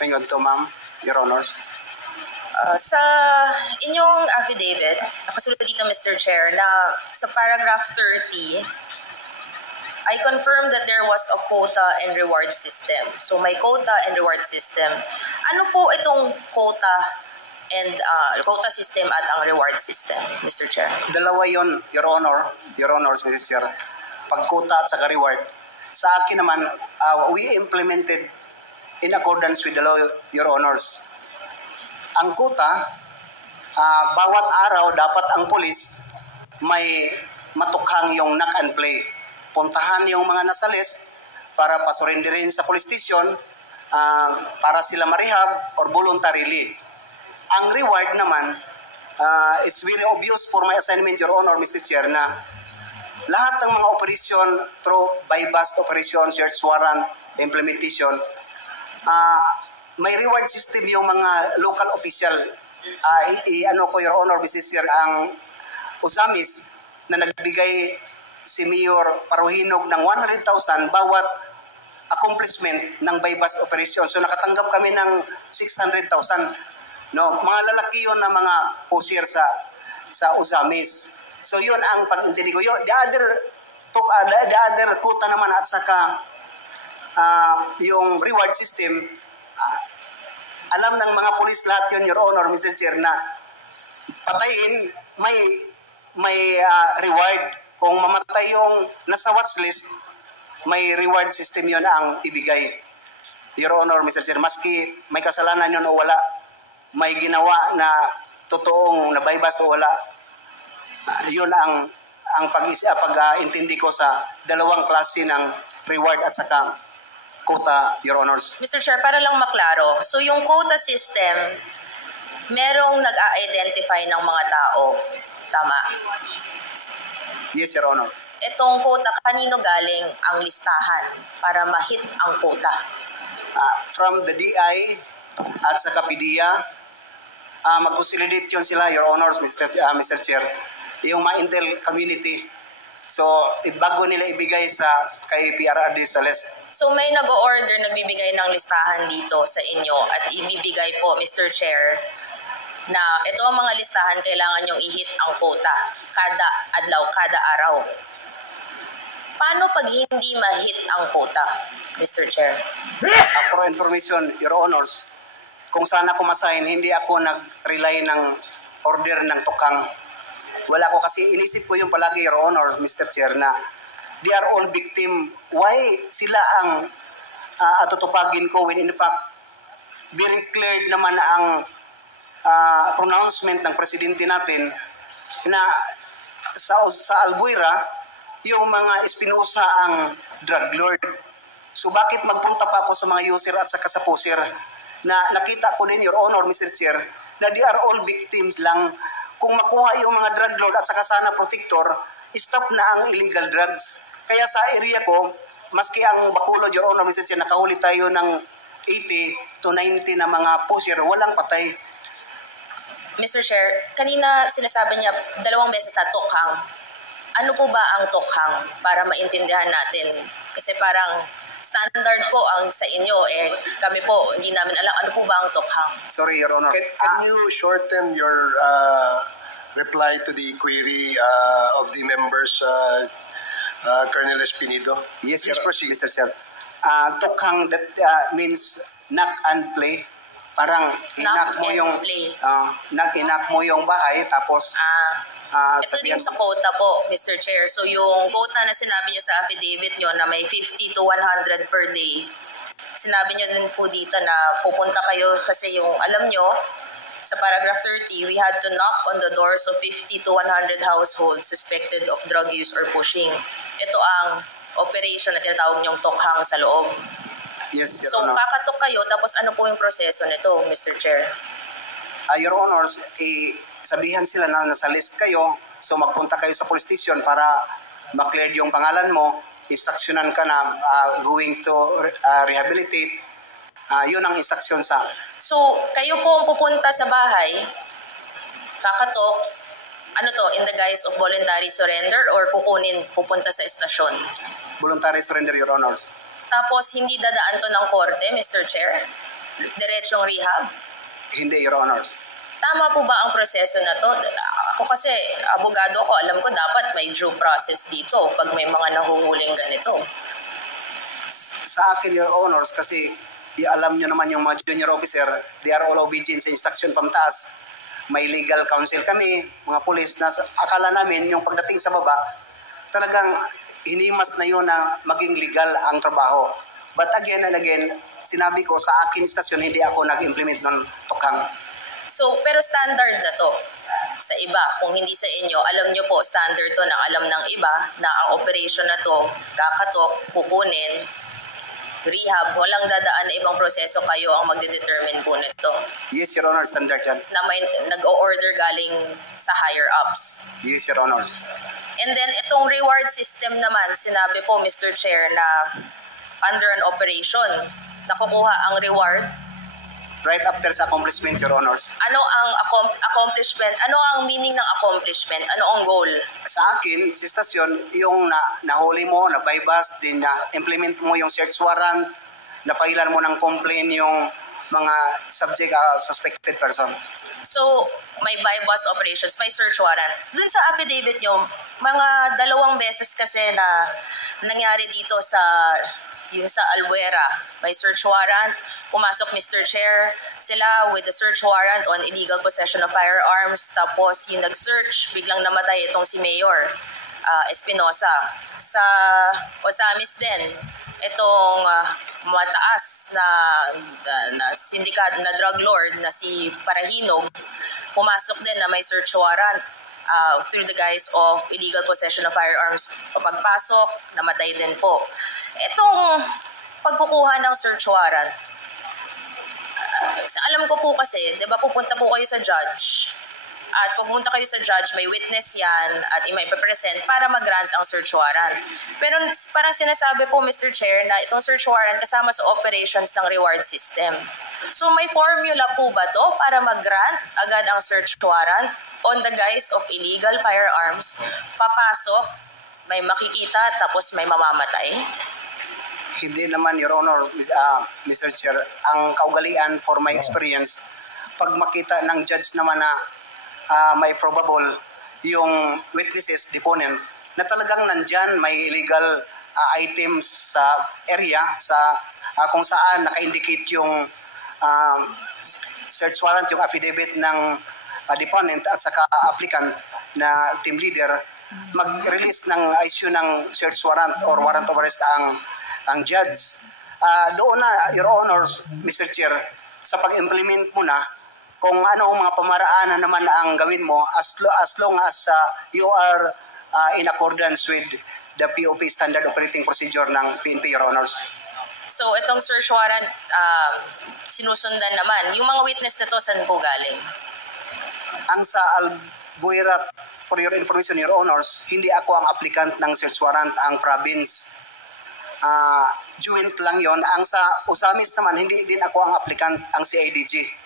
Pingod to, ma'am, Your Honors. Sa inyong affidavit, nakasulat dito, Mr. Chair, na sa paragraph 30, I confirm that there was a quota and reward system. So may quota and reward system. Ano po itong quota and quota system at ang reward system, Mr. Chair? Dalawa yon, Your Honor, Your Honors, Mr. Chair. Pag-quota at saka reward. Sa akin naman, we implemented in accordance with the law, Your Honors. Ang quota, bawat araw dapat ang pulis may matukhang yung knock and play. Puntahan yung mga nasa list para pasurindirin sa police station para sila marehab or voluntarily. Ang reward naman, it's very obvious for my assignment, Your Honor, Mr. Chair, na lahat ng mga operasyon through bypass operation, search warrant, implementation, may reward system yung mga local official. Ano ko, Your Honor, Mr. Chair, ang Usamis na nagbigay si Mayor Paruhinog ng 100,000 bawat accomplishment ng bypass operation. So nakatanggap kami ng 600,000. No, mga lalaki yon na mga pusher sa Usamis. So yun ang pag-intindi ko. The other quota naman at saka yung reward system, alam ng mga pulis lahat yun, Your Honor, Mr. Chair, na patayin, may reward. Kung mamatay yung nasa watch list, may reward system yun ang ibigay. Your Honor, Mr. Chair, maski may kasalanan yun o wala, may ginawa na totoong nabaybas o wala, yun ang pag-intindi ko sa dalawang klase ng reward at saka quota, Your Honors. Mr. Chair, para lang maklaro, so yung quota system, merong nag-a-identify ng mga tao, tama? Yes, Your Honor. Itong quota, kanino galing ang listahan para ma-hit ang quota? From the DI at saka PDEA, mag-consolidate yun sila, Your Honors, Mr. Chair, yung mga intel community. So, bago nila ibigay kay PRRD sa list. So, may nag-o-order, nagbibigay ng listahan dito sa inyo at ibibigay po, Mr. Chair, na ito ang mga listahan kailangan nyong i-hit ang quota kada adlaw, kada araw. Paano pag hindi ma-hit ang quota, Mr. Chair? For information, Your Honors, kung saan ako masign, hindi ako nag-rely ng order ng tukang. Wala ko kasi inisip ko yung palagi, Your Honor, Mr. Chair, na they are all victim. Why sila ang atutupagin ko when in fact very clear naman ang pronouncement ng presidente natin na sa Albuera, yung mga Espinosa ang drug lord. So bakit magpunta pa ako sa mga user at saka sa poser na nakita ko din, Your Honor, Mr. Chair, na they are all victims lang. Kung makuha yung mga drug lord at saka sana protector, stop na ang illegal drugs. Kaya sa area ko, maski ang Bacolod, Your Honor, Mr. Chair, nakahuli tayo ng 80 to 90 na mga pusher, walang patay. Mr. Chair, kanina sinasabi niya 2 beses na tokhang. Ano po ba ang tokhang para maintindihan natin? Kasi parang standard po ang sa inyo, kami po, hindi namin alam ano po ba ang tokhang. Sorry, Your Honor. Can you shorten your reply to the query of the members, Colonel Espinido? Yes, please proceed. Mr. Chair. Tokhang, that means knock and play. Parang inak mo yung bahay, tapos ito din sa quota po, Mr. Chair. So yung quota na sinabi nyo sa affidavit nyo na may 50 to 100 per day, sinabi nyo din po dito na pupunta kayo kasi yung alam nyo, sa paragraph 30, we had to knock on the doors of 50 to 100 households suspected of drug use or pushing. Ito ang operation na tinatawag nyong tokhang sa loob. Yes, Your So Honor. kakatok kayo, tapos ano po yung proseso nito, Mr. Chair? Your Honors, sabihan sila na nasa list kayo, so magpunta kayo sa police station para ma-clear yung pangalan mo, instructionan ka na going to rehabilitate. Yun ang instruction sa... So, kayo po ang pupunta sa bahay, kakatok, ano to, in the guise of voluntary surrender or pupunta sa estasyon? Voluntary surrender, Your Honors. Tapos, hindi dadaan to ng korte, Mr. Chair? Diretsong rehab? Hindi, Your Honors. Tama po ba ang proseso na to? Ako kasi, abogado ko, alam ko dapat may due process dito pag may mga nahuhuling ganito. Sa akin, Your Honors, kasi alam nyo naman yung mga junior officer, they are all obedient sa instruction pamtaas. May legal counsel kami, mga pulis, na akala namin yung pagdating sa baba, talagang hinimas na yun na maging legal ang trabaho. But again and again, sinabi ko sa akin stasyon, hindi ako nag-implement ng tukhang. So, pero standard na to sa iba. Kung hindi sa inyo, alam nyo po, standard to na alam ng iba na ang operation na to, kakatok, kukunin, rehab, walang dadaan na ibang proseso, kayo ang magdedetermine po nito. Yes, Your Honor, standard yan. Na may nag-o-order galing sa higher ups. Yes, Your Honors. And then, itong reward system naman, sinabi po, Mr. Chair, na under an operation, nakukuha ang reward. Right after sa accomplishment, Your Honors. Ano ang accomplishment? Ano ang meaning ng accomplishment? Ano ang goal? Sa akin, sa stasyon, yung nahuli mo, na-bypass, din na-implement mo yung search warrant, na-filean mo ng complaint yung mga subject, suspected person. So, may buy-bust operations, may search warrant. Dun sa affidavit nyo, mga 2 beses kasi na nangyari dito sa yung sa Albuera, may search warrant, pumasok Mr. Chair, sila with the search warrant on illegal possession of firearms, tapos yung nag-search, biglang namatay itong si Mayor Espinosa. Sa Osamis din, itong mataas na syndicat na drug lord na si Parahinog, pumasok din na may search warrant through the guise of illegal possession of firearms. Pagpasok, namatay din po. Itong pagkukuha ng search warrant, alam ko po kasi, di ba pupunta po kayo sa judge, at pag pumunta kayo sa judge, may witness yan at may present para mag-grant ang search warrant. Pero parang sinasabi po, Mr. Chair, na itong search warrant kasama sa operations ng reward system. So may formula po ba to para mag-grant agad ang search warrant on the guise of illegal firearms? Papasok, may makikita, tapos may mamamatay? Hindi naman, Your Honor, Mr. Chair. Ang kaugalian, for my experience, pag makita ng judge naman na may probable yung witnesses, deponent, na talagang nandyan may illegal items sa area, sa kung saan naka-indicate yung search warrant, yung affidavit ng deponent at saka applicant na team leader, mag-release ng issue ng search warrant or warrant of arrest ang judge. Doon na, Your Honors, Mr. Chair, sa pag-implement mo na, kung ano ang mga pamaraan naman ang gawin mo as long as you are in accordance with the POP Standard Operating Procedure ng PNP, Your Honors. So itong search warrant, sinusundan naman. Yung mga witness na to, saan po galing? Ang sa Albuera, for your information, Your Honors, hindi ako ang applicant ng search warrant, ang province. Joint lang yon. Ang sa Osamis naman, hindi din ako ang applicant, ang CIDG.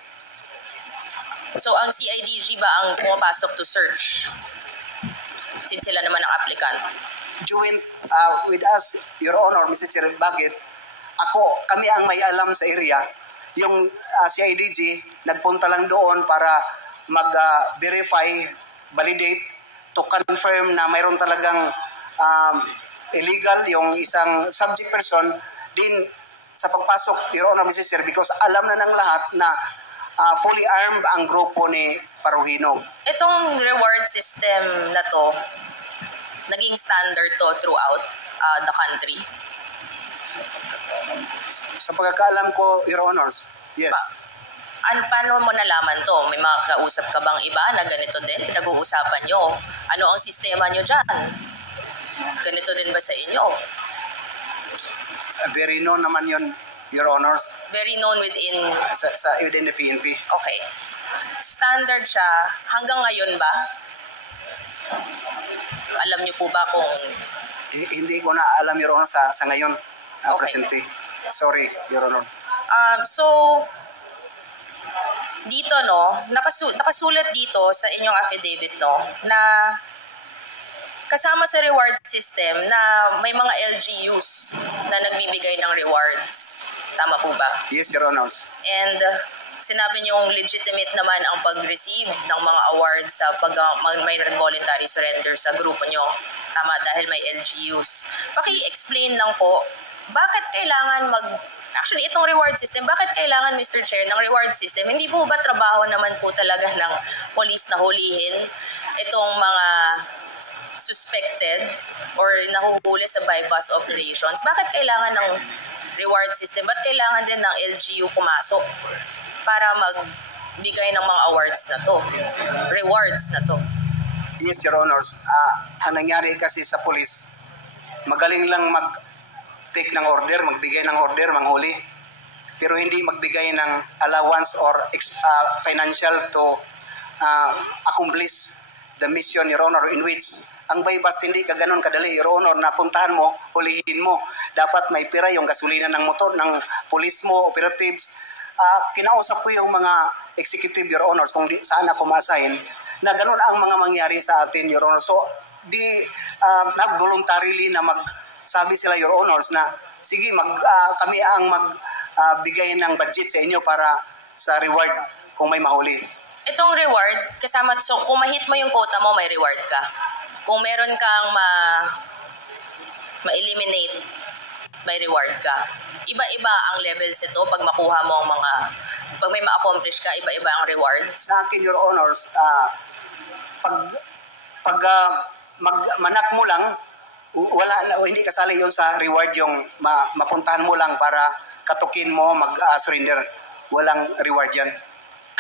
So ang CIDG ba ang pumapasok to search? Since sila naman ang applicant. Joint with us, Your Honor, Mr. Chair, bakit? Kami ang may alam sa area. Yung CIDG, nagpunta lang doon para mag-verify, validate, to confirm na mayroon talagang illegal yung isang subject person. Din sa pagpasok, Your Honor, Mr. Chair, because alam na ng lahat na fully armed ang grupo ni Paruhino. Itong reward system na to, naging standard to throughout the country? Sa pagkakaalam ko, Your Honors, yes. Paano mo nalaman to? May mga kausap ka bang iba na ganito din? Pinag-uusapan nyo? Ano ang sistema nyo dyan? Ganito din ba sa inyo? Very known naman yun, Your Honors. Very known within... Within the PNP. Okay. Standard siya. Hanggang ngayon ba? Alam niyo po ba kung... Hindi ko na alam, Your Honor, sa ngayon. Okay. Presente. Sorry, Your Honor. So, dito, no, nakasulat dito sa inyong affidavit, no, na kasama sa reward system na may mga LGUs na nagbibigay ng rewards. Tama po ba? Yes, Your Honors. And sinabi niyong legitimate naman ang pag-receive ng mga awards sa may voluntary surrender sa grupo niyo. Tama, dahil may LGUs. Paki-explain lang po, bakit kailangan Actually, itong reward system, bakit kailangan, Mr. Chair, ng reward system? Hindi po ba trabaho naman po talaga ng police na hulihin itong mga suspected or nahuhuli sa bypass operations? Bakit kailangan ng reward system? Ba't kailangan din ng LGU pumasok para magbigay ng mga awards na to? Rewards na to? Yes, Your Honors. Ang nangyari kasi sa police, magaling lang mag-take ng order, magbigay ng order, manghuli. Pero hindi magbigay ng allowance or financial to accomplish the mission, Your Honor, in which ang bypass hindi ka ganun kadali, Your Honor, na puntahan mo, hulihin mo. Dapat may pira yung gasolina ng motor, ng police mo, operatives. Kinausap ko yung mga executive, Your Honors, kung saan ako ma-assign, na ganun ang mga mangyari sa atin, Your Honor. So, voluntarily na magsabi sila, Your Honors, na sige, kami ang magbigay ng budget sa inyo para sa reward kung may mahuli. Itong reward, kasama, so kung ma-hit mo yung quota mo, may reward ka. Kung meron kang ma-eliminate, may reward ka. Iba-iba ang levels nito pag makuha mo ang pag may ma-accomplish ka, iba-iba ang rewards. Sa akin, Your Honors, pag manak mo lang, hindi kasali yon sa reward yung mapuntahan mo lang para katukin mo, mag-surrender. Walang reward yan.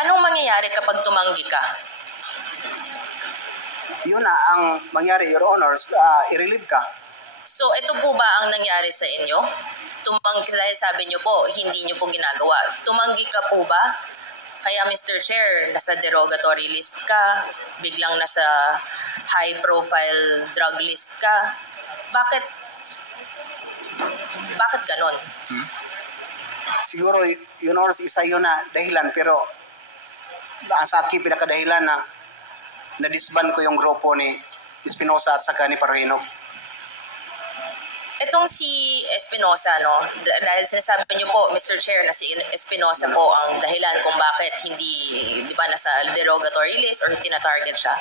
Anong mangyayari kapag tumanggi ka? Yun na ang mangyari, Your Honors, i-relieve ka. So, ito po ba ang nangyari sa inyo? Dahil sabi niyo po, hindi niyo po ginagawa. Tumanggi ka po ba? Kaya Mr. Chair, nasa derogatory list ka, biglang nasa high-profile drug list ka. Bakit ganon? Siguro, Your Honors, isa yun na dahilan, pero sa akin pinakadahilan na na-disband ko yung grupo ni Espinosa at saka ni Parhinog. Itong si Espinosa, no? Dahil sinasabi niyo po, Mr. Chair, na si Espinosa po ang dahilan kung bakit hindi, di ba, nasa derogatory list or tinatarget siya.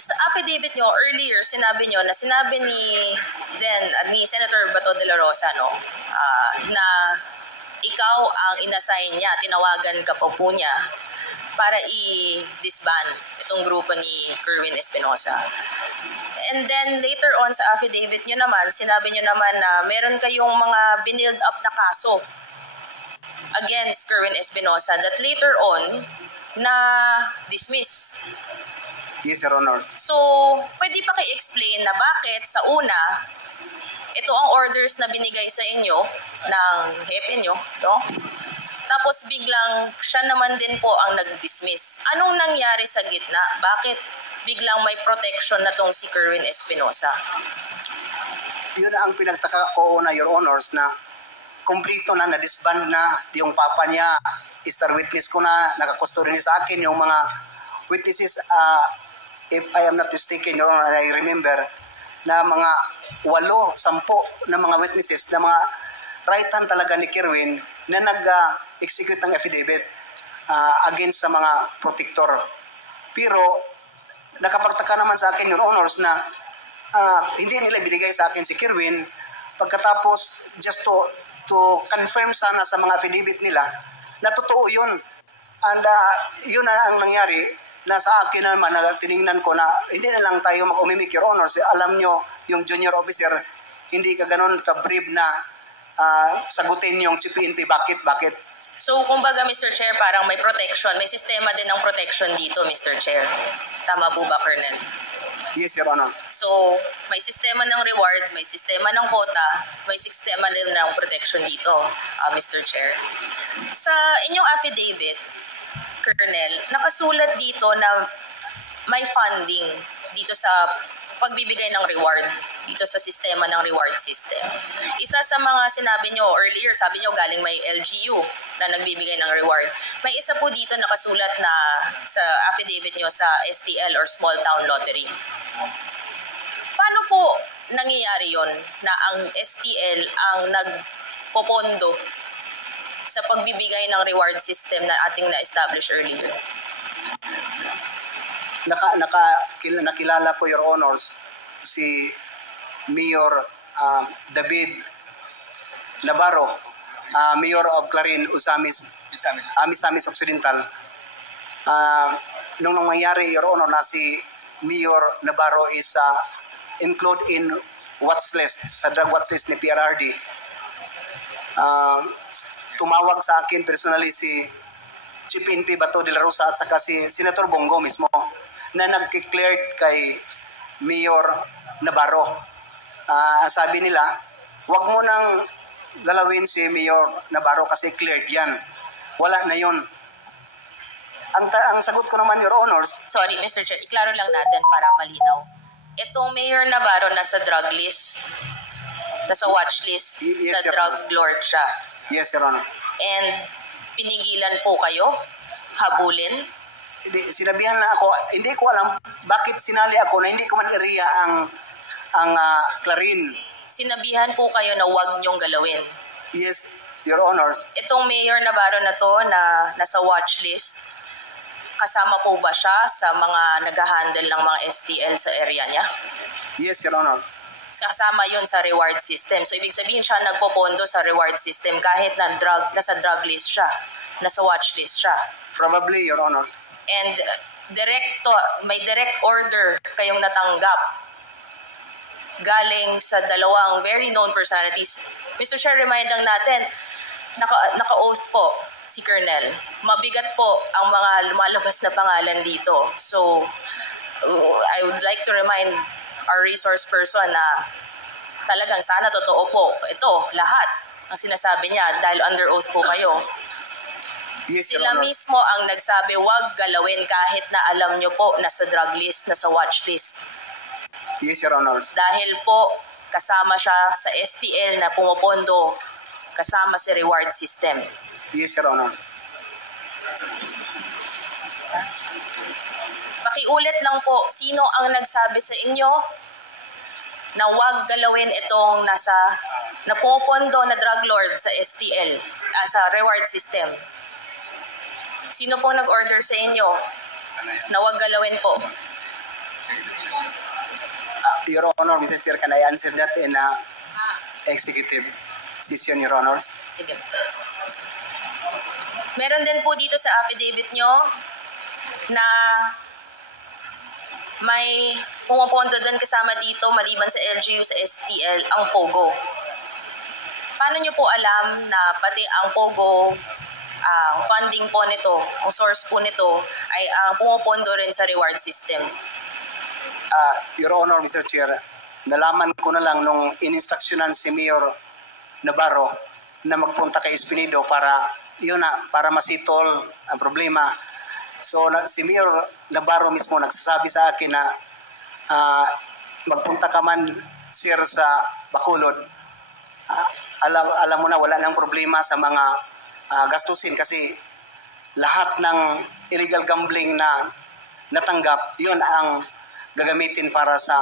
Sa affidavit niyo earlier, sinabi niyo na sinabi ni Senator Bato de la Rosa, no, na ikaw ang inassign niya, tinawagan ka po niya para i-disband itong grupo ni Kerwin Espinosa. And then later on sa affidavit nyo naman, sinabi nyo naman na meron kayong mga binild up na kaso against Kerwin Espinosa that later on na dismiss. Yes, Your Honors. So, pwede pa kayo explain na bakit sa una, ito ang orders na binigay sa inyo ng hepe nyo, no? Tapos biglang siya naman din po ang nag-dismiss. Anong nangyari sa gitna? Bakit biglang may protection na tong si Kerwin Espinosa? Yun ang pinagtaka ko una, Your Honors, na kumplito na, na-disband na yung papa niya, star witness ko na, nakakustody niya sa akin yung mga witnesses, if I am not mistaken, Your Honor, I remember, na mga 8-10 na mga witnesses, na mga right hand talaga ni Kerwin, na nag-execute ng affidavit against sa mga protector. Pero, nakapagtaka naman sa akin, Your Honors, na hindi nila binigay sa akin si Kerwin. Pagkatapos, just to confirm sana sa mga affidavit nila, na totoo yun. And yun na ang nangyari, na sa akin naman, tinignan ko na hindi na lang tayo mag-umimik, Your Honors. Alam nyo, yung junior officer, hindi ka ganun ka-brave na sagutin yung CPNP. Bakit? So, kumbaga, Mr. Chair, parang may protection. May sistema din ng protection dito, Mr. Chair. Tama po ba, Colonel? Yes, Your Honors. So, may sistema ng reward, may sistema ng quota, may sistema din ng protection dito, Mr. Chair. Sa inyong affidavit, Colonel, nakasulat dito na may funding dito sa pagbibigay ng reward dito sa sistema ng reward system. Isa sa mga sinabi nyo earlier, sabi nyo galing may LGU na nagbibigay ng reward. May isa po dito nakasulat na sa affidavit nyo sa STL or Small Town Lottery. Paano po nangyayari yon na ang STL ang nagpopondo sa pagbibigay ng reward system na ating na-establish earlier? Nakilala ko, Your Honors, si Mayor David Navarro, Mayor of Clarin, Misamis Occidental. Nung nangyari, Your Honor, na si Mayor Navarro is included in watch list, sa drug watch list ni PRRD. Tumawag sa akin personally si Chief PNP Bato de la Rosa at saka si Senator Bongo mismo na nag-declared kay Mayor Navarro. Sabi nila, wag mo nang galawin si Mayor Navarro kasi cleared yan. Wala na yun. Ang sagot ko naman, Your Honors, Sorry, Mr. Chair, iklaro lang natin para malinaw. Itong Mayor Navarro nasa drug list, nasa watch list, Yes, sa Your drug lord siya. yes, Your Honor. And pinigilan po kayo, habulin. Sinabihan na ako, hindi ko alam bakit sinali ako na hindi ko man area ang Clarin. Sinabihan po kayo na huwag niyong galawin. Yes, Your Honors. Itong Mayor Navarro na to na nasa watch list, kasama po ba siya sa mga nag-handle ng mga STL sa area niya? Yes, Your Honors. Kasama yun sa reward system. So, ibig sabihin siya nagpopondo sa reward system kahit na nasa drug list siya, nasa watch list siya. Probably, Your Honors. And may direct order kayong natanggap galing sa dalawang very known personalities. Mr. Chair, remind lang natin, naka-oath po si Colonel. Mabigat po ang mga lumalabas na pangalan dito. So, I would like to remind our resource person na talagang sana totoo po. Ito, lahat ang sinasabi niya dahil under oath po kayo. Yes, Your Sila Honor. mismo ang nagsabi, wag galawin kahit na alam nyo po nasa drug list, nasa watch list. Yes, Your Honors. Dahil po kasama siya sa STL na pumopondo, kasama si reward system. Yes, Your Honors. Pakiulit lang po, sino ang nagsabi sa inyo na wag galawin itong na pumopondo na drug lord sa STL, sa reward system? Sino pong nag-order sa inyo na wag galawin po? Your Honor, Mr. Chair, can I answer that in executive session, Your Honors? Sige. Meron din po dito sa affidavit nyo na may pumapondo doon kasama dito maliban sa LGU sa STL ang POGO. Paano nyo po alam na pati ang POGO, ang funding po nito, ang source po nito ay ang pumapondo rin sa reward system? Your Honor, Mr. Chair, nalaman ko na lang nung ininstruksyonan si Mayor Navarro na magpunta kay Espinido para masitol ang problema. So si Mayor Navarro mismo nagsasabi sa akin na magpunta ka man, sir, sa Bacolod. Alam mo na wala nang problema sa mga gastusin kasi lahat ng illegal gambling na natanggap, yun ang gagamitin para sa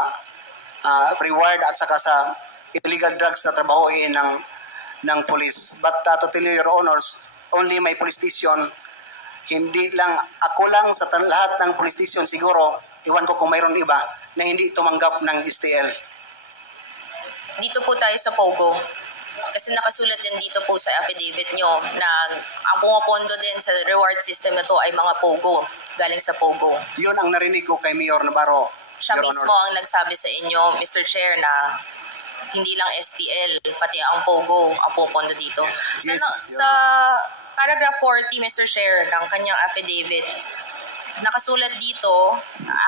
reward at saka sa illegal drugs na trabahoin ng police. But to tell you, Your Honors, only my police station, hindi lang, ako lang sa lahat ng police station siguro, iwan ko kung mayroon iba, na hindi tumanggap ng STL. Dito po tayo sa POGO. Kasi nakasulat din dito po sa affidavit nyo na ang pumapondo din sa reward system na to ay mga POGO, galing sa POGO. Yun ang narinig ko kay Mayor Navarro. Siya Your mismo Honors. ang nagsabi sa inyo, Mr. Chair, na hindi lang STL, pati ang POGO ang pupondo dito. Yes, Sa paragraph 40, Mr. Chair, ng kanyang affidavit, nakasulat dito,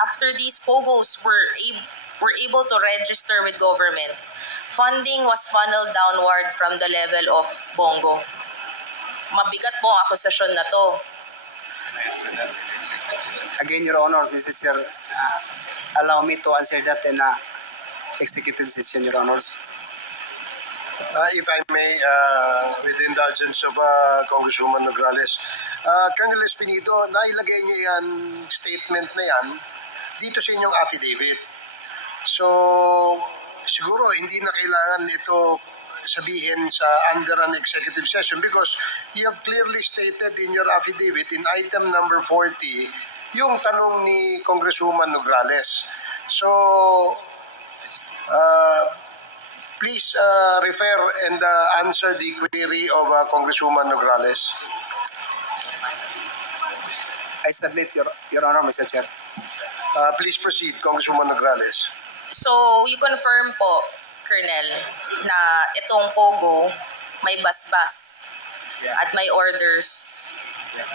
after these POGOs were able to register with government, funding was funneled downward from the level of Bongo. Mabigat po ang akusasyon na to. Again, Your Honor, Mr. Chair, allow me to answer that in executive session, Your Honors. If I may, with the indulgence of Congresswoman Nograles, Colonel Espinido, nailagay niyo yan, statement na yan, dito sa inyong affidavit. So, siguro hindi na kailangan ito sabihin sa under an executive session because you have clearly stated in your affidavit in item number 40 yung tanong ni Congresswoman Nograles. So, please refer and answer the query of Congresswoman Nograles. I submit, Your Honor, Mr. Chair. Please proceed, Congresswoman Nograles. So, you confirm po, Colonel, na itong POGO may basbas at may orders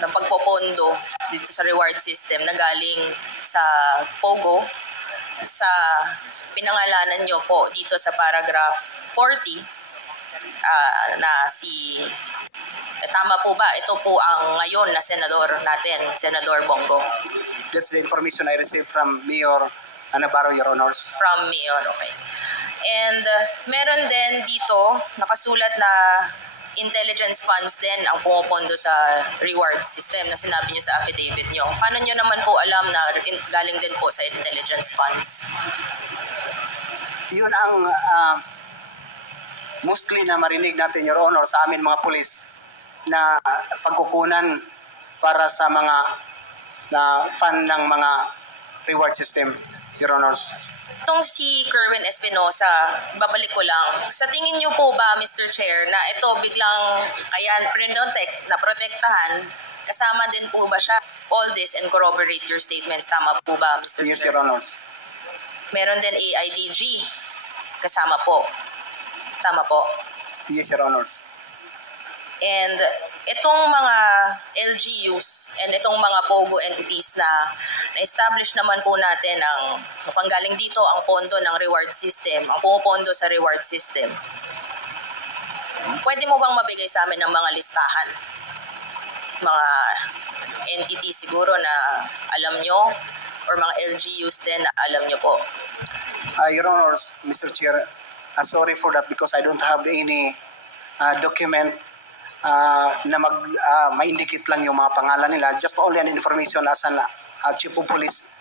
ng pagpopondo dito sa reward system na galing sa POGO sa pinangalanan nyo po dito sa paragraph 40 na tama po ba? Ito po ang ngayon na senador natin, Senador Bongo. That's the information I received from Mayor Navarro, Your Honors. From Mayor, okay. And meron din dito nakasulat na intelligence funds din ang pumupondo sa reward system na sinabi niyo sa affidavit niyo. Paano niyo naman po alam na galing din po sa intelligence funds? Yun ang mostly na marinig natin, Your Honor, sa amin mga pulis na pagkukunan para sa mga fund ng mga reward system, Your Honors. Itong si Kerwin Espinosa, babalik ko lang. Sa tingin niyo po ba, Mr. Chair, na ito biglang ayan, na protektahan, kasama din po ba siya? All this and corroborate your statements. Tama po ba, Mr. Yes, Chair? Your Honors. Meron din AIDG. Kasama po. Tama po. Yes, Your Honors. And itong mga LGUs and itong mga POGO entities na na-establish naman po natin ang mukhang galing dito ang pondo ng reward system, ang pumupondo sa reward system. Pwede mo bang mabigay sa amin ng mga listahan? Mga entities siguro na alam nyo or mga LGUs din na alam nyo po? Your Honors, Mr. Chair, sorry for that because I don't have any document na ma-indicate lang yung mga pangalan nila. Just only an information as an chief of police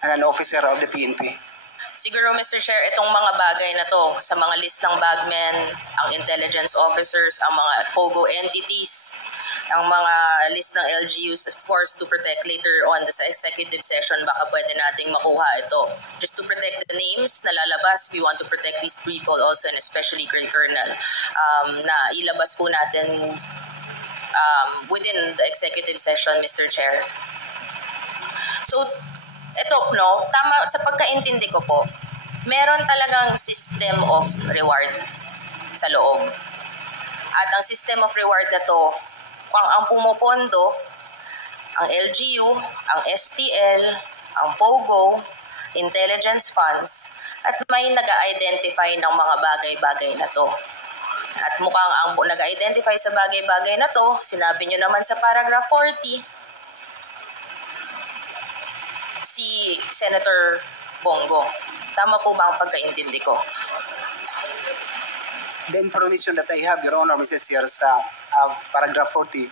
and an officer of the PNP. Siguro, Mr. Chair, itong mga bagay na to sa mga list ng bagmen, ang intelligence officers, ang mga POGO entities, ang mga list ng LGUs, of course, to protect later on sa executive session, baka pwede nating makuha ito. Just to protect the names na lalabas, we want to protect these people also, and especially Great Colonel, na ilabas po natin within the executive session, Mr. Chair. So, ito, no, tama, sa pagkaintindi ko po, meron talagang system of reward sa loob. At ang system of reward na to, kung ang pumupondo, ang LGU, ang STL, ang POGO, intelligence funds, at may nag-identify ng mga bagay-bagay na to. At mukhang ang nag-identify sa bagay-bagay na to, sinabi nyo naman sa paragraph 40, si Senator Bongo. Tama po ba ang pagkaintindi ko? The information that I have, Your Honor, Mr. Chair, sa paragraph 40,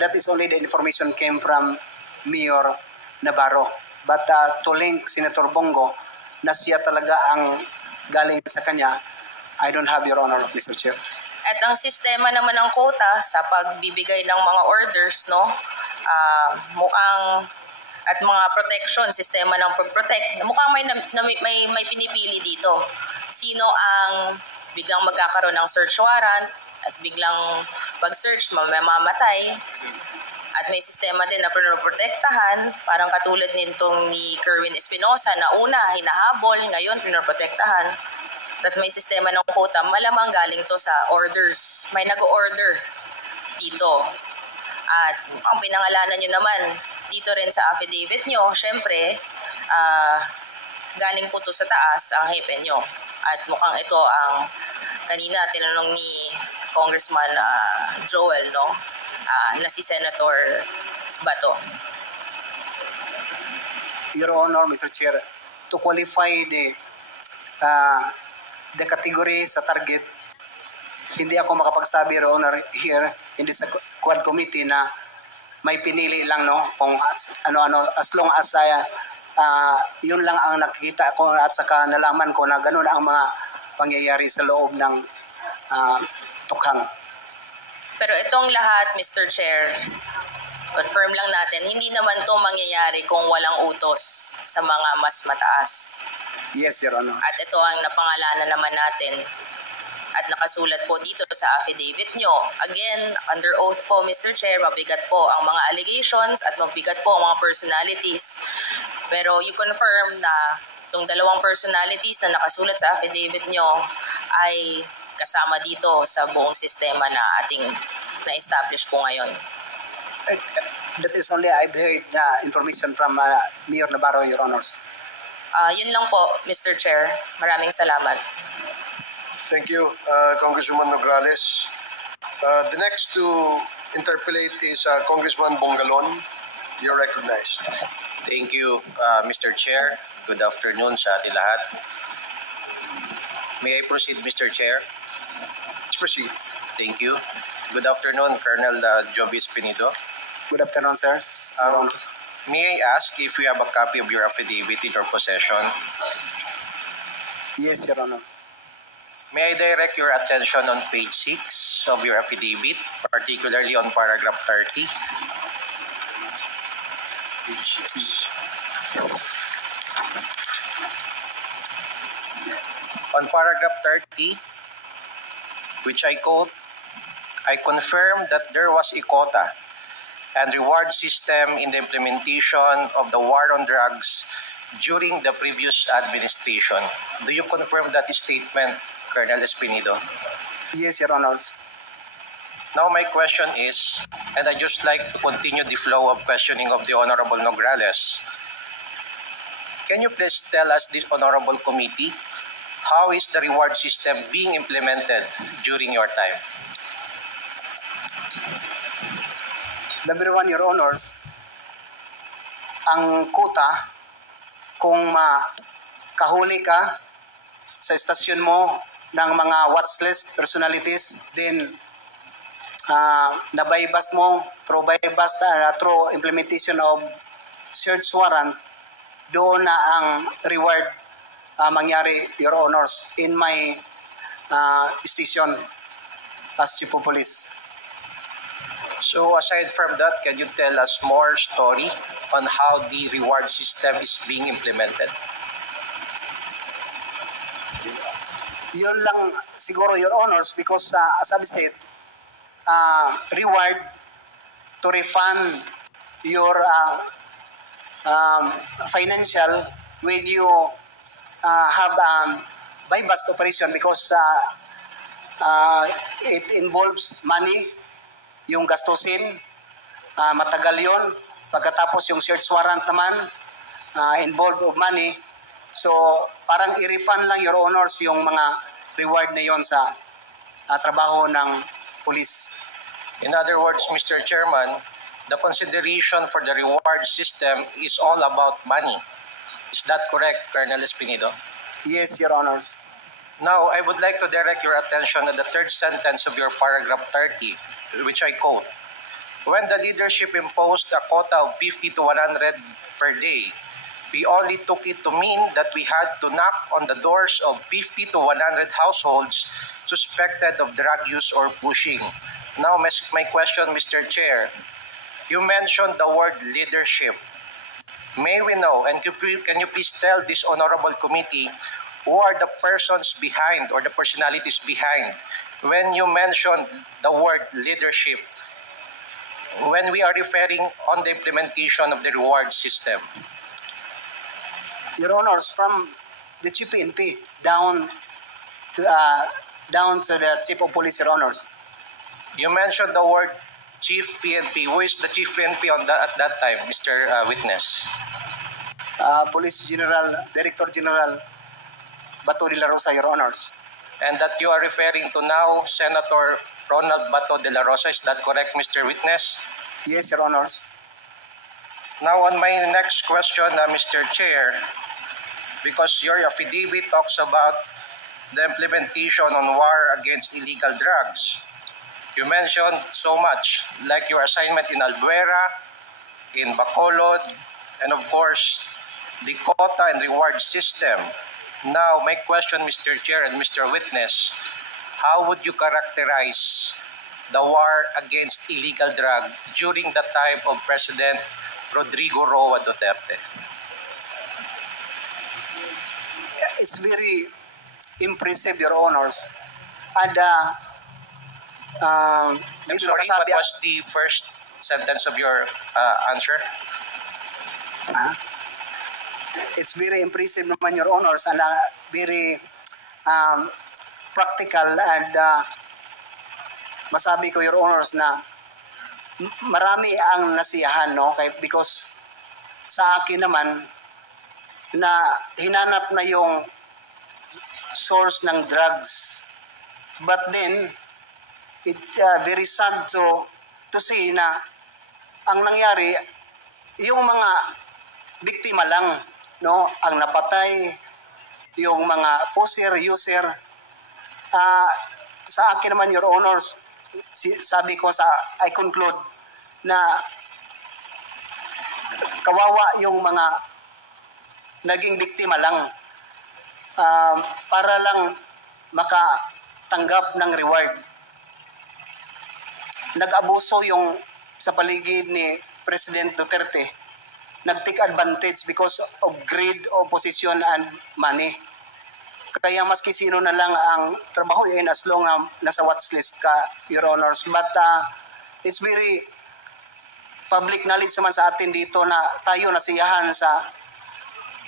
that is only the information came from Mayor Navarro. But to link Senator Bongo na siya talaga ang galing sa kanya, I don't have, Your Honor, Mr. Chair. At ang sistema naman ng quota sa pagbibigay ng mga orders, no, mukhang at mga protection, sistema ng pag-protect, mukhang may pinipili dito. Sino ang biglang magkakaroon ng search warrant at biglang pag-search mamamatay. At may sistema din na pinoprotektahan, parang katulad nitong ni Kerwin Espinosa na una hinahabol, ngayon pinoprotektahan. At may sistema ng quota, malamang galing to sa orders. May nag-order dito. At ang pinangalanan nyo naman, dito rin sa affidavit nyo, syempre, galing po to sa taas ang hepe nyo. At mukhang ito ang kanina tinanong ni Congressman Joel, no? Na si Senator Bato. Your Honor, Mr. Chair, to qualify the category sa target, hindi ako makapagsabi, Your Honor, here in this Quad Committee na may pinili lang, no, kung ano-ano, as long as Yun lang ang nakikita ko at saka nalaman ko na ganun ang mga pangyayari sa loob ng tukhang. Pero itong lahat, Mr. Chair, confirm lang natin, hindi naman to mangyayari kung walang utos sa mga mas mataas. Yes, Your Honor. At ito ang napangalanan naman natin at nakasulat po dito sa affidavit nyo. Again, under oath po, Mr. Chair, mabigat po ang mga allegations at mabigat po ang mga personalities. Pero you confirm na itong dalawang personalities na nakasulat sa affidavit nyo ay kasama dito sa buong sistema na ating na-establish po ngayon. That is only I've heard information from Mayor Navarro, Your Honors. Yun lang po, Mr. Chair. Maraming salamat. Thank you, Congresswoman Nograles. The next to interpellate is Congressman Bongalon. You're recognized. Thank you, Mr. Chair. Good afternoon sa ating lahat. May I proceed, Mr. Chair? Let's proceed. Thank you. Good afternoon, Colonel Jovis Pinido. Good afternoon, sir. Your Honors. May I ask if you have a copy of your affidavit in your possession? Yes, Your Honor. May I direct your attention on page 6 of your affidavit, particularly on paragraph 30? On paragraph 30, which I quote, I confirm that there was a quota and reward system in the implementation of the war on drugs during the previous administration. Do you confirm that statement, Colonel Espinido? Yes, Your Honors. Now my question is, and I just like to continue the flow of questioning of the Honorable Nograles. Can you please tell us, this Honorable Committee, how is the reward system being implemented during your time? Number one, Your Honors, ang kuta, kung makahuli ka sa estasyon mo ng mga watch list personalities, then nabaybas mo through through implementation of search warrant, doon na ang reward mangyari, Your Honors, in my station as Chief of Police. So aside from that, can you tell us more story on how the reward system is being implemented? Yun lang siguro, Your Honors, because as I've said, reward to refund your financial when you have buy-bust operation, because it involves money, yung gastusin, matagal yun. Pagkatapos yung search warrant naman, involved of money. So, parang i-refund lang, Your Honors, yung mga reward na yon sa trabaho ng police. In other words, Mr. Chairman, the consideration for the reward system is all about money. Is that correct, Colonel Espinido? Yes, Your Honors. Now, I would like to direct your attention to the third sentence of your paragraph 30, which I quote, when the leadership imposed a quota of 50 to 100 per day, we only took it to mean that we had to knock on the doors of 50 to 100 households suspected of drug use or pushing. Now, my question, Mr. Chair, you mentioned the word leadership. May we know, and can you please tell this honorable committee who are the persons behind or the personalities behind when you mentioned the word leadership when we are referring on the implementation of the reward system? Your Honors, from the Chief PNP down to the Chief of Police, Your Honors. You mentioned the word Chief PNP. Who is the Chief PNP at that time, Mr. Witness? Police General, Director General Bato de la Rosa, Your Honors. And that you are referring to now, Senator Ronald Bato de la Rosa. Is that correct, Mr. Witness? Yes, Your Honors. Now, on my next question, Mr. Chair, because your affidavit talks about the implementation on war against illegal drugs, you mentioned so much, like your assignment in Albuera, in Bacolod, and of course, the quota and reward system. Now, my question, Mr. Chair and Mr. Witness, how would you characterize the war against illegal drug during the time of President Rodrigo Roa Duterte? It's very impressive, Your Honors. And I'm hindi sorry, what makasabi- was the first sentence of your answer? It's very impressive naman, Your Honors, and very practical, and masabi ko, Your Honors, na marami ang nasiyahan, no? Because sa akin naman, na hinanap na yung source ng drugs. But then, it very sad to see na ang nangyari, yung mga biktima lang, no, ang napatay, yung mga poser, user. Sa akin naman, Your Honors, sabi ko I conclude na kawawa yung mga naging biktima lang para lang makatanggap ng reward. Nag-abuso yung sa paligid ni President Duterte. Nag-take advantage because of greed of position and money. Kaya maski sino na lang ang trabahuin as long as nasa watchlist ka, Your Honors. But it's very public knowledge naman sa atin dito na tayo nasiyahan sa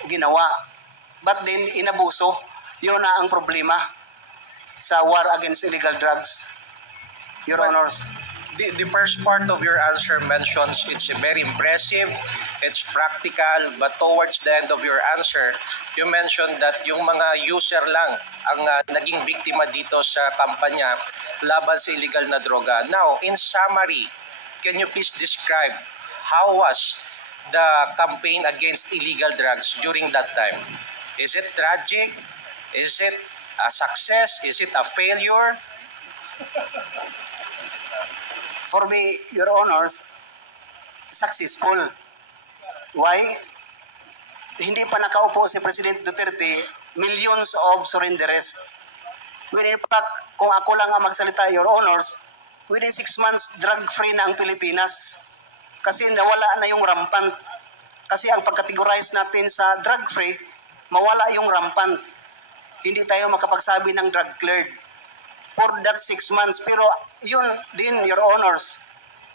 ginawa. But then, inabuso. Yun na ang problema sa war against illegal drugs, Your Honors. The first part of your answer mentions it's very impressive, it's practical, but towards the end of your answer, you mentioned that yung mga user lang ang naging biktima dito sa kampanya laban sa illegal na droga. Now, in summary, can you please describe how was the campaign against illegal drugs during that time? Is it tragic? Is it a success? Is it a failure? For me, Your Honors, successful. Why? Hindi pa nakaupo si President Duterte, millions of surrenderers. When in fact, kung ako lang ang magsalita, Your Honors, within 6 months, drug-free na ang Pilipinas. Kasi nawala na yung rampant. Kasi ang pagkategorize natin sa drug-free, mawala yung rampant. Hindi tayo makapagsabi ng drug-cleared. For that 6 months. Pero yun din, Your Honors,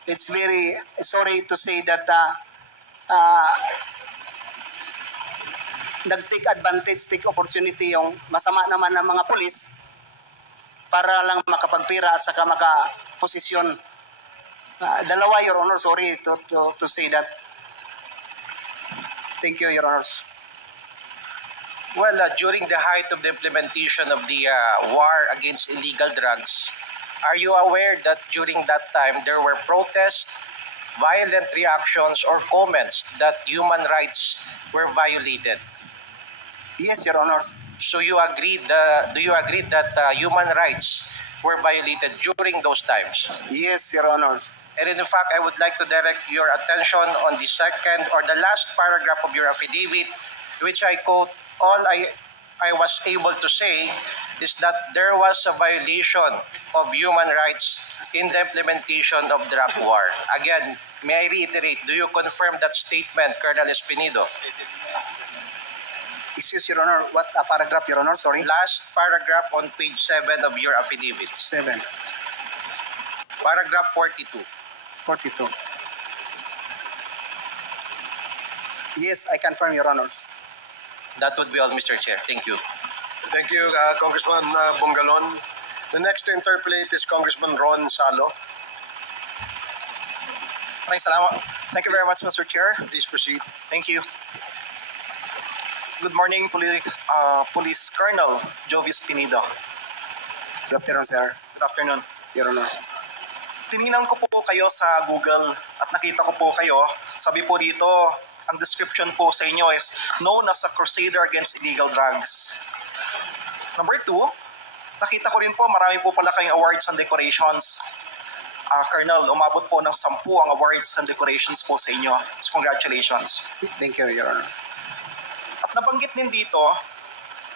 it's very sorry to say that nag-take advantage, take opportunity yung masama naman ng mga pulis para lang makapagpira at saka makaposisyon. Dalawa, Your Honor, sorry to say that. Thank you, Your Honors. Well, during the height of the implementation of the war against illegal drugs, are you aware that during that time there were protests, violent reactions, or comments that human rights were violated? Yes, Your Honors. So do you agree that human rights were violated during those times? Yes, Your Honors. And in fact, I would like to direct your attention on the second or the last paragraph of your affidavit, which I quote, all I was able to say is that there was a violation of human rights in the implementation of drug war. Again, may I reiterate, do you confirm that statement, Colonel Espinido? Excuse, Your Honor, what paragraph, Your Honor? Sorry. Last paragraph on page 7 of your affidavit. 7. Paragraph 42. 42. Yes, I confirm, Your Honors. That would be all, Mr. Chair. Thank you. Thank you, Congressman Bongalon. The next to interpolate is Congressman Ron Salo. Maraming salamat. Thank you very much, Mr. Chair. Please proceed. Thank you. Good morning, Police Colonel Jovis Pinido. Good afternoon, sir. Good afternoon. Your Honor. Tiningnan ko po kayo sa Google at nakita ko po kayo. Sabi po dito, ang description po sa inyo is known as a crusader against illegal drugs. Number 2, nakita ko rin po marami po pala kayong awards and decorations. Colonel, umabot po ng 10 ang awards and decorations po sa inyo. So congratulations. Thank you, Your Honor. At nabanggit din dito,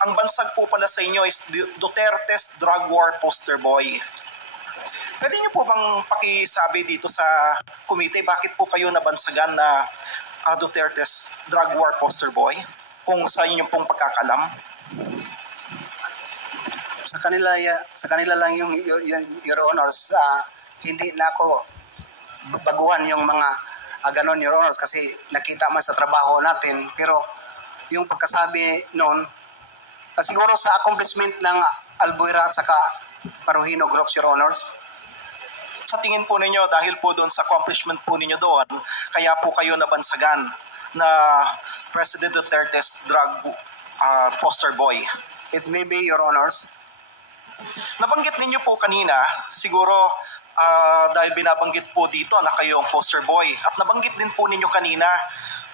ang bansag po pala sa inyo is Duterte's drug war poster boy. Pwede niyo po bang pakisabi dito sa komite bakit po kayo nabansagan na Duterte's drug war poster boy? Kung sa inyo pong pagkakalam. Sa kanila lang yung Your Honors, hindi na ako baguhan yung mga ganon, Your Honors, kasi nakita man sa trabaho natin. Pero yung pagkasabi noon, siguro sa accomplishment ng Albuera at saka Paruhino Groups, Your Honors. Sa tingin po ninyo, dahil po doon sa accomplishment po ninyo doon, kaya po kayo nabansagan na President Duterte's drug poster boy. It may be, Your Honors. Nabanggit ninyo po kanina, siguro dahil binabanggit po dito na kayo ang poster boy. At nabanggit din po ninyo kanina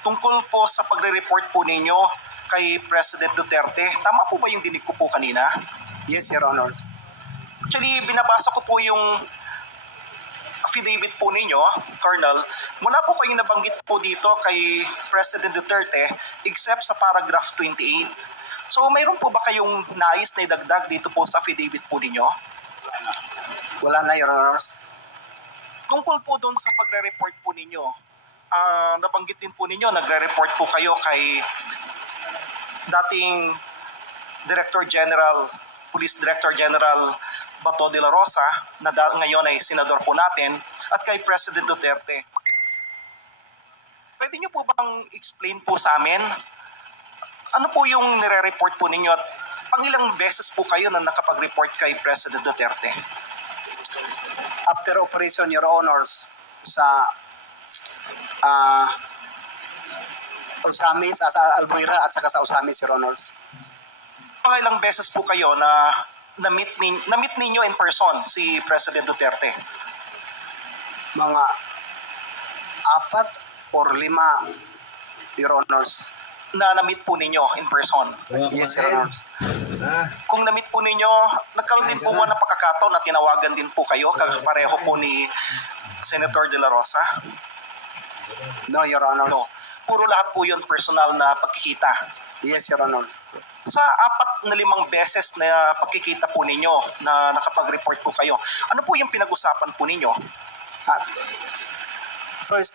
tungkol po sa pagre-report po ninyo kay President Duterte. Tama po ba yung dinig ko po kanina? Yes, Your Honors. Actually, binabasa ko po yung affidavit po ninyo, Colonel. Wala po kayong nabanggit po dito kay President Duterte except sa paragraph 28. So, mayroon po ba kayong nais na idagdag dito po sa affidavit po ninyo? Wala na, Your Honors. Tungkol po doon sa pagre-report po ninyo, nabanggit din po ninyo, nagre-report po kayo kay dating Police Director General Bato de la Rosa, na ngayon ay senador po natin, at kay President Duterte. Pwede niyo po bang explain po sa amin ano po yung nire-report po ninyo at pangilang beses po kayo na nakapag-report kay President Duterte? After operation, Your Honors, sa Osamis, sa Albuera at saka sa Osamis, Your Honors. Pangilang beses po kayo na na-meet ninyo in person si President Duterte? Mga 4 or 5, Your Honors. Na-meet po ninyo in person? Yes, Your Honors. Kung na-meet po ninyo, nagkaroon din po ba ng pagkakataon na tinawagan din po kayo, kakapareho po ni Senator De La Rosa? No, Your Honors. No. Puro lahat po yun personal na pagkikita? Yes, Your Honors. Sa 4 na 5 beses na pagkikita po ninyo na nakapag-report po kayo, ano po yung pinag-usapan po ninyo? First,